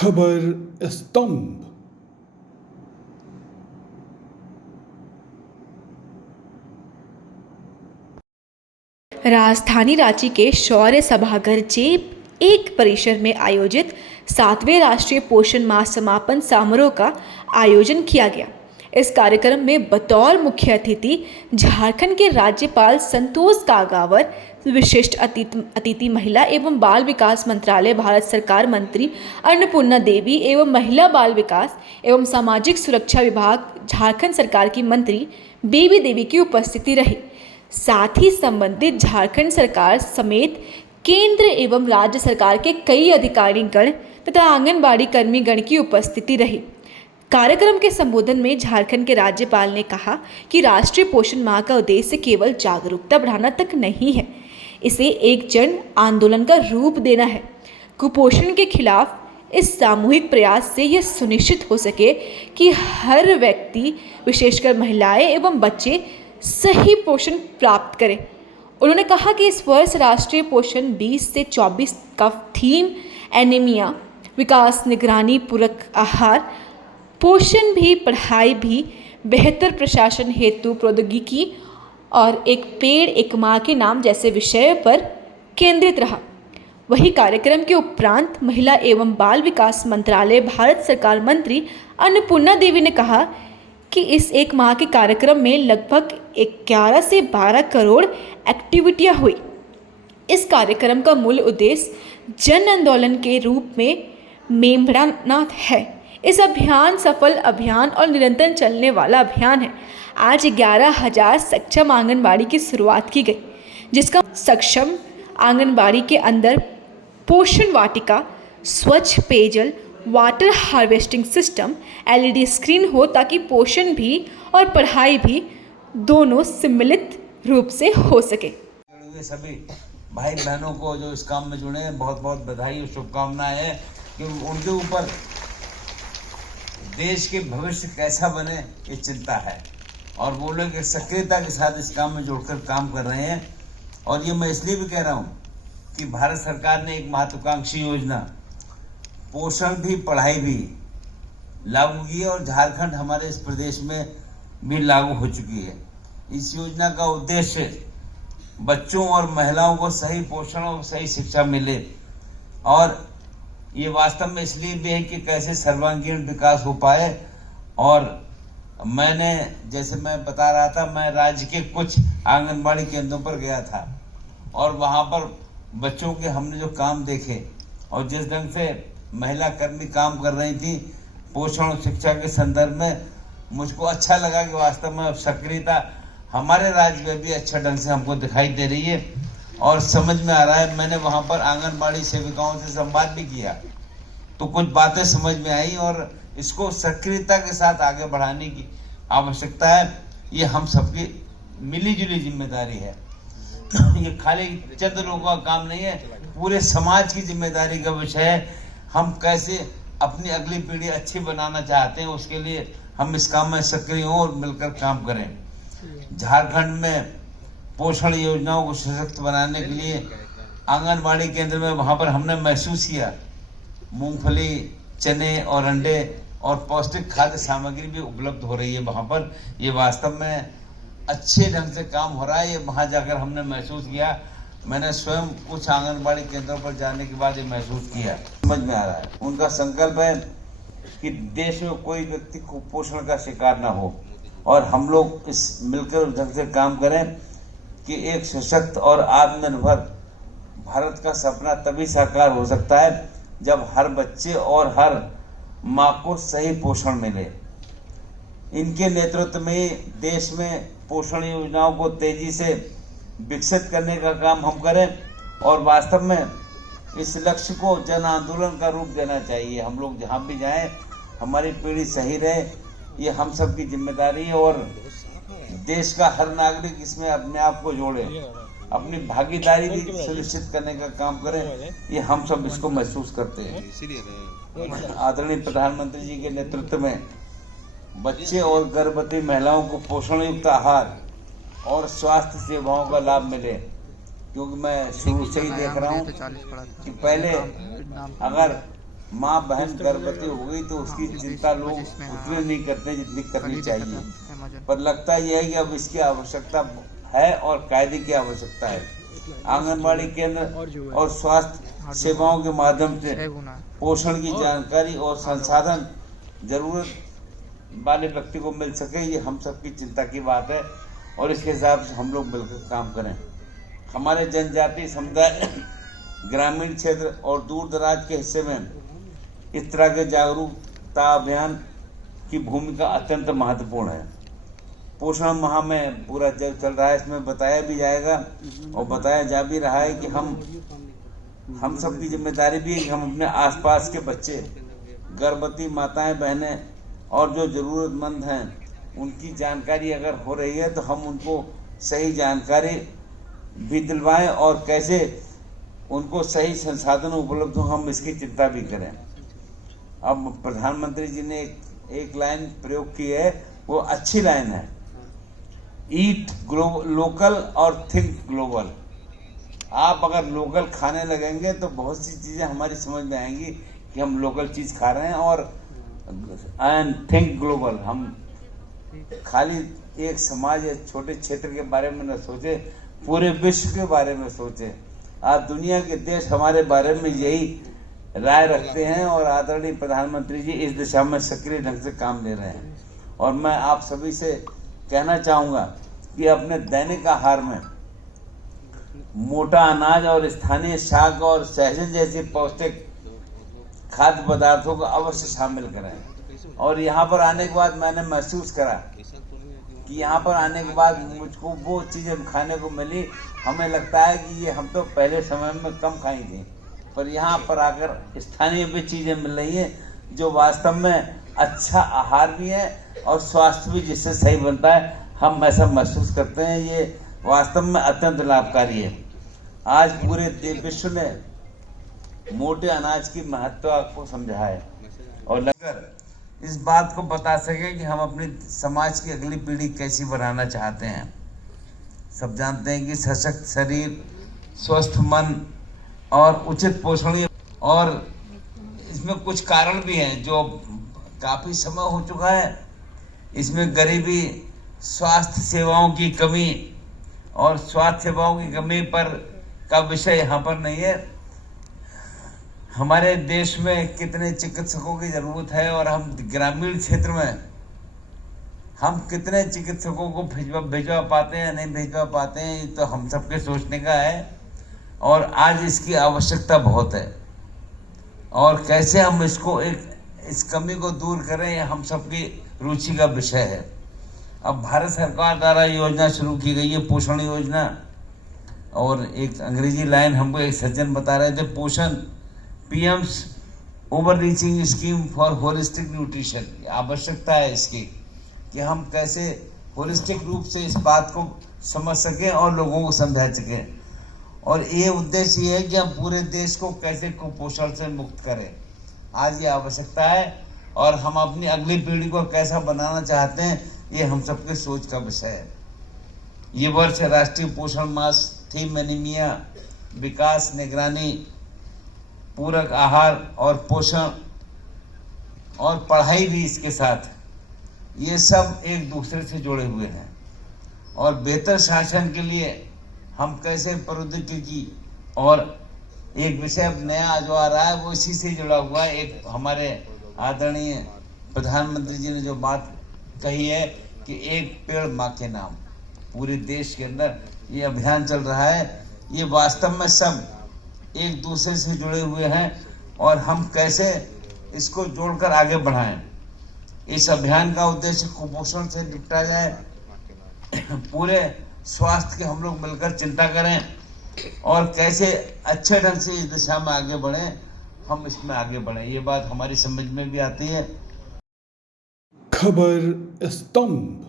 खबर स्तंभ। राजधानी रांची के शौर्य सभागार जे1 परिसर में आयोजित 7वें राष्ट्रीय पोषण माह समापन समारोह का आयोजन किया गया। इस कार्यक्रम में बतौर मुख्य अतिथि झारखंड के राज्यपाल संतोष कागावर, विशिष्ट अतिथि महिला एवं बाल विकास मंत्रालय भारत सरकार मंत्री अन्नपूर्णा देवी एवं महिला बाल विकास एवं सामाजिक सुरक्षा विभाग झारखंड सरकार की मंत्री बेबी देवी की उपस्थिति रही। साथ ही संबंधित झारखंड सरकार समेत केंद्र एवं राज्य सरकार के कई अधिकारीगण तथा आंगनबाड़ी कर्मीगण की उपस्थिति रही। कार्यक्रम के संबोधन में झारखंड के राज्यपाल ने कहा कि राष्ट्रीय पोषण माह का उद्देश्य केवल जागरूकता बढ़ाना तक नहीं है, इसे एक जन आंदोलन का रूप देना है। कुपोषण के खिलाफ इस सामूहिक प्रयास से यह सुनिश्चित हो सके कि हर व्यक्ति, विशेषकर महिलाएं एवं बच्चे, सही पोषण प्राप्त करें। उन्होंने कहा कि इस वर्ष राष्ट्रीय पोषण 20 से 24 का थीम एनीमिया, विकास, निगरानी, पूरक आहार, पोषण भी, पढ़ाई भी, बेहतर प्रशासन हेतु प्रौद्योगिकी और एक पेड़ एक माँ के नाम जैसे विषय पर केंद्रित रहा। वही कार्यक्रम के उपरांत महिला एवं बाल विकास मंत्रालय भारत सरकार मंत्री अन्नपूर्णा देवी ने कहा कि इस एक माह के कार्यक्रम में लगभग 11 से 12 करोड़ एक्टिविटियां हुई। इस कार्यक्रम का मूल उद्देश्य जन आंदोलन के रूप में मेंबराना है। इस अभियान सफल अभियान और निरंतर चलने वाला अभियान है। आज 11,000 सक्षम आंगनबाड़ी की शुरुआत की गई, जिसका सक्षम आंगनबाड़ी के अंदर पोषण वाटिका, स्वच्छ पेयजल, water harvesting system, LED screen हो ताकि पोषण भी और पढ़ाई भी दोनों सम्मिलित रूप से हो सके। सभी भाई बहनों को जो इस काम में जुड़े हैं, बहुत बहुत बधाई और शुभकामनाएं हैं कि उनके ऊपर देश के भविष्य कैसा बने ये चिंता है और वो लोग एक सक्रियता के साथ इस काम में जुड़कर काम कर रहे हैं। और ये मैं इसलिए भी कह रहा हूँ कि भारत सरकार ने एक महत्वाकांक्षी योजना पोषण भी पढ़ाई भी लागू की है और झारखंड हमारे इस प्रदेश में भी लागू हो चुकी है। इस योजना का उद्देश्य बच्चों और महिलाओं को सही पोषण और सही शिक्षा मिले और ये वास्तव में इसलिए भी है कि कैसे सर्वांगीण विकास हो पाए। और मैंने, जैसे मैं बता रहा था, मैं राज्य के कुछ आंगनबाड़ी केंद्रों पर गया था और वहां पर बच्चों के हमने जो काम देखे और जिस ढंग से महिला कर्मी काम कर रही थी पोषण और शिक्षा के संदर्भ में, मुझको अच्छा लगा कि वास्तव में सक्रियता हमारे राज्य में भी अच्छा ढंग से हमको दिखाई दे रही है और समझ में आ रहा है। मैंने वहां पर आंगनबाड़ी सेविकाओं से संवाद भी किया तो कुछ बातें समझ में आई और इसको सक्रियता के साथ आगे बढ़ाने की आवश्यकता है। ये हम सबकी मिलीजुली जिम्मेदारी है। ये खाली चंद लोगों का काम नहीं है, पूरे समाज की जिम्मेदारी का विषय है। हम कैसे अपनी अगली पीढ़ी अच्छी बनाना चाहते हैं, उसके लिए हम इस काम में सक्रिय हों और मिलकर काम करें। झारखंड में पोषण योजनाओं को सशक्त बनाने के लिए आंगनबाड़ी केंद्र में वहां पर हमने महसूस किया मूंगफली, चने और अंडे और पौष्टिक खाद्य सामग्री भी उपलब्ध हो रही है वहां पर। ये वास्तव में अच्छे ढंग से काम हो रहा है। ये वहां जाकर हमने महसूस किया। मैंने स्वयं कुछ आंगनबाड़ी केंद्रों पर जाने के बाद ये महसूस किया, समझ में आ रहा है। उनका संकल्प है कि देश में कोई व्यक्ति कुपोषण का शिकार ना हो और हम लोग इस मिलकर ढंग से काम करें कि एक सशक्त और आत्मनिर्भर भारत का सपना तभी साकार हो सकता है जब हर बच्चे और हर माँ को सही पोषण मिले। इनके नेतृत्व में देश में पोषण योजनाओं को तेजी से विकसित करने का काम हम करें और वास्तव में इस लक्ष्य को जन आंदोलन का रूप देना चाहिए। हम लोग जहाँ भी जाएं, हमारी पीढ़ी सही रहे, ये हम सब की जिम्मेदारी है और देश का हर नागरिक इसमें अपने आप को जोड़े, अपनी भागीदारी भी सुनिश्चित करने का काम करें। ये हम सब इसको महसूस करते हैं। आदरणीय प्रधानमंत्री जी के नेतृत्व में बच्चे और गर्भवती महिलाओं को पोषण युक्त आहार और स्वास्थ्य सेवाओं का लाभ मिले, क्योंकि मैं शुरू से ही देख रहा हूँ कि पहले अगर माँ बहन गर्भवती हो गई तो उसकी चिंता लोग उतनी नहीं करते जितनी करनी चाहिए, पर लगता यह है कि अब इसकी आवश्यकता है और कायदे की आवश्यकता है। आंगनबाड़ी केंद्र और स्वास्थ्य सेवाओं के माध्यम से पोषण की जानकारी और संसाधन जरूरत वाले व्यक्ति को मिल सके, ये हम सबकी चिंता की बात है और इसके हिसाब से हम लोग मिलकर काम करें। हमारे जनजातीय समुदाय ग्रामीण क्षेत्र और दूर दराज के हिस्से में इस तरह के जागरूकता अभियान की भूमिका अत्यंत महत्वपूर्ण है। पोषण माह में पूरा जग चल रहा है, इसमें बताया भी जाएगा और बताया जा भी रहा है कि हम सबकी जिम्मेदारी भी है कि हम अपने आसपास के बच्चे, गर्भवती माताएं, बहनें और जो जरूरतमंद हैं उनकी जानकारी अगर हो रही है तो हम उनको सही जानकारी भी दिलवाएं और कैसे उनको सही संसाधन उपलब्ध हो, हम इसकी चिंता भी करें। अब प्रधानमंत्री जी ने एक लाइन प्रयोग की है, वो अच्छी लाइन है, ईट लोकल और थिंक ग्लोबल। आप अगर लोकल खाने लगेंगे तो बहुत सी चीजें हमारी समझ में आएंगी कि हम लोकल चीज खा रहे हैं, और थिंक ग्लोबल, हम खाली एक समाज या छोटे क्षेत्र के बारे में न सोचे, पूरे विश्व के बारे में सोचे। आज दुनिया के देश हमारे बारे में यही राय रखते हैं और आदरणीय प्रधानमंत्री जी इस दिशा में सक्रिय ढंग से काम ले रहे हैं। और मैं आप सभी से कहना चाहूंगा कि अपने दैनिक आहार में मोटा अनाज और स्थानीय शाक और सहजन जैसे पौष्टिक खाद्य पदार्थों को अवश्य शामिल करें। और यहाँ पर आने के बाद मैंने महसूस करा कि यहाँ पर आने के बाद मुझको वो चीजें खाने को मिली, हमें लगता है कि ये हम तो पहले समय में कम खाई थी, पर यहाँ पर आकर स्थानीय भी चीजें मिल रही हैं जो वास्तव में अच्छा आहार भी है और स्वास्थ्य भी जिससे सही बनता है, हम ऐसा महसूस करते हैं। ये वास्तव में अत्यंत लाभकारी है। आज पूरे विश्व ने मोटे अनाज की महत्व को समझा है और लगकर इस बात को बता सके कि हम अपनी समाज की अगली पीढ़ी कैसी बनाना चाहते हैं। सब जानते हैं कि सशक्त शरीर, स्वस्थ मन और उचित पोषण, और इसमें कुछ कारण भी हैं जो काफी समय हो चुका है। इसमें गरीबी, स्वास्थ्य सेवाओं की कमी और स्वास्थ्य सेवाओं की कमी पर का विषय यहाँ पर नहीं है। हमारे देश में कितने चिकित्सकों की जरूरत है और हम ग्रामीण क्षेत्र में हम कितने चिकित्सकों को भिजवा पाते हैं, नहीं भिजवा पाते हैं, ये तो हम सबके सोचने का है। और आज इसकी आवश्यकता बहुत है और कैसे हम इस कमी को दूर करें, ये हम सबकी रुचि का विषय है। अब भारत सरकार द्वारा योजना शुरू की गई है, पोषण योजना, और एक अंग्रेजी लाइन हमको एक सज्जन बता रहे थे, पोषण PM's over reaching scheme for holistic nutrition. आवश्यकता है इसकी कि हम कैसे होलिस्टिक रूप से इस बात को समझ सकें और लोगों को समझा सकें, और ये उद्देश्य ये है कि हम पूरे देश को कैसे कुपोषण से मुक्त करें। आज ये आवश्यकता है और हम अपनी अगली पीढ़ी को कैसा बनाना चाहते हैं, ये हम सबके सोच का विषय है। ये वर्ष राष्ट्रीय पोषण मास, थीम एनीमिया, विकास, निगरानी, पूरक आहार और पोषण और पढ़ाई भी इसके साथ, ये सब एक दूसरे से जुड़े हुए हैं। और बेहतर शासन के लिए हम कैसे प्रौद्योगिकी, और एक विषय नया जो आ रहा है वो इसी से जुड़ा हुआ है। एक हमारे आदरणीय प्रधानमंत्री जी ने जो बात कही है कि एक पेड़ माँ के नाम, पूरे देश के अंदर ये अभियान चल रहा है। ये वास्तव में सब एक दूसरे से जुड़े हुए हैं और हम कैसे इसको जोड़कर आगे बढ़ाएं। इस अभियान का उद्देश्य कुपोषण से निपटा जाए, पूरे स्वास्थ्य के हम लोग मिलकर चिंता करें और कैसे अच्छे ढंग से इस दिशा में आगे बढ़ें, हम इसमें आगे बढ़ें, ये बात हमारी समझ में भी आती है। खबर स्तंभ।